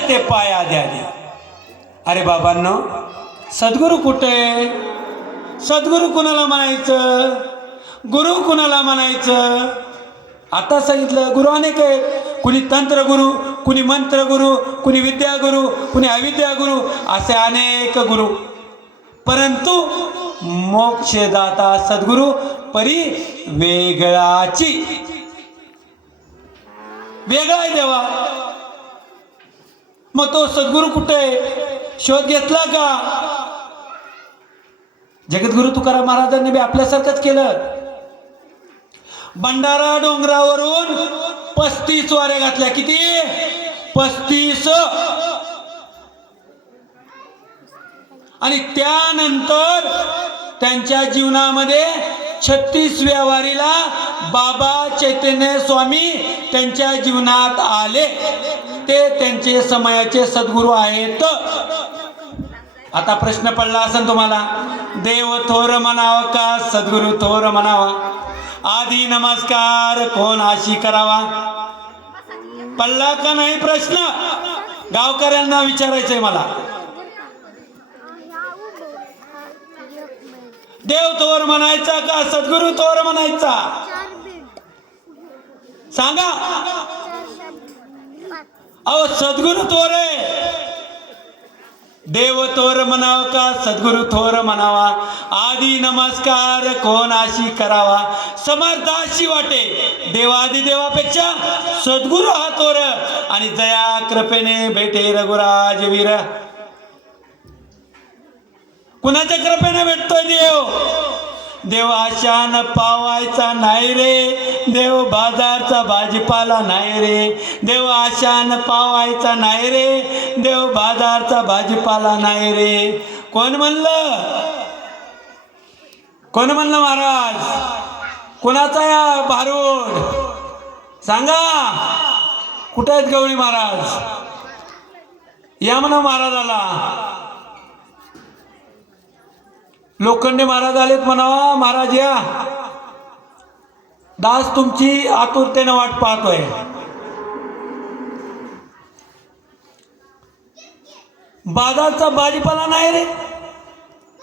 ते पाय आधी आधी. अरे बाबांनो, सद्गुरू कुठे? सद्गुरू कुणाला म्हणायचं? गुरु कुणाला म्हणायचं? आता सांगितलं गुरु अनेक आहेत. कुणी तंत्रगुरु, कुणी मंत्रगुरु, कुणी विद्यागुरु, कुणी अविद्यागुरु, असे अनेक गुरु. परंतु मोक्षदाता सद्गुरु परी वेगळाची. वेगळा आहे देवा. मग तो सद्गुरु कुठे? शोध घेतला का? जगद्गुरु तुकाराम महाराजांनी बी आपल्यासारखंच केलं. भंडारा डोंगरावरून 35 वाऱ्या घातल्या. किती? 35. आणि त्यानंतर त्यांच्या जीवनामध्ये 36व्या वारीला बाबा चैतन्य स्वामी त्यांच्या जीवनात आले. ते त्यांचे समयाचे सद्गुरू आहेत. आता प्रश्न पडला असेल तुम्हाला, देव थोर म्हणावा का सद्गुरू थोर म्हणावा? आधी नमस्कार कोण आशी करावा? पडला का नाही प्रश्न? गावकऱ्यांना विचारायचंय मला. देव थोर म्हणायचा का सद्गुरू थोर म्हणायचा? सांगा. अहो सद्गुरू थोर आहे. देव थोर म्हणावा का सद्गुरू थोर म्हणावा? आधी नमस्कार कोण आशी करावा? समर्थाशी वाटे देवादी देवापेक्षा सद्गुरू हा थोर. आणि जया कृपेने भेटे रघुराज वीर. कुणाच्या कृपेने भेटतोय देव? देव आशान पावायचा नाही रे, देव बाजारचा भाजीपाला नाही रे. देव आशान पावायचा नाही रे, देव बाजारचा भाजीपाला नाही रे. कोण म्हणलं? कोण म्हणलं महाराज? कुणाचा या भारूड? सांगा. कुठे आहेत गवळी महाराज? या म्हणा महाराजाला. लोखंडे महाराज आलेत म्हणावा. महाराज या. दास तुमची आतुरतेने वाट पाहतोय. बाजारचा भाजीपाला नाही रे.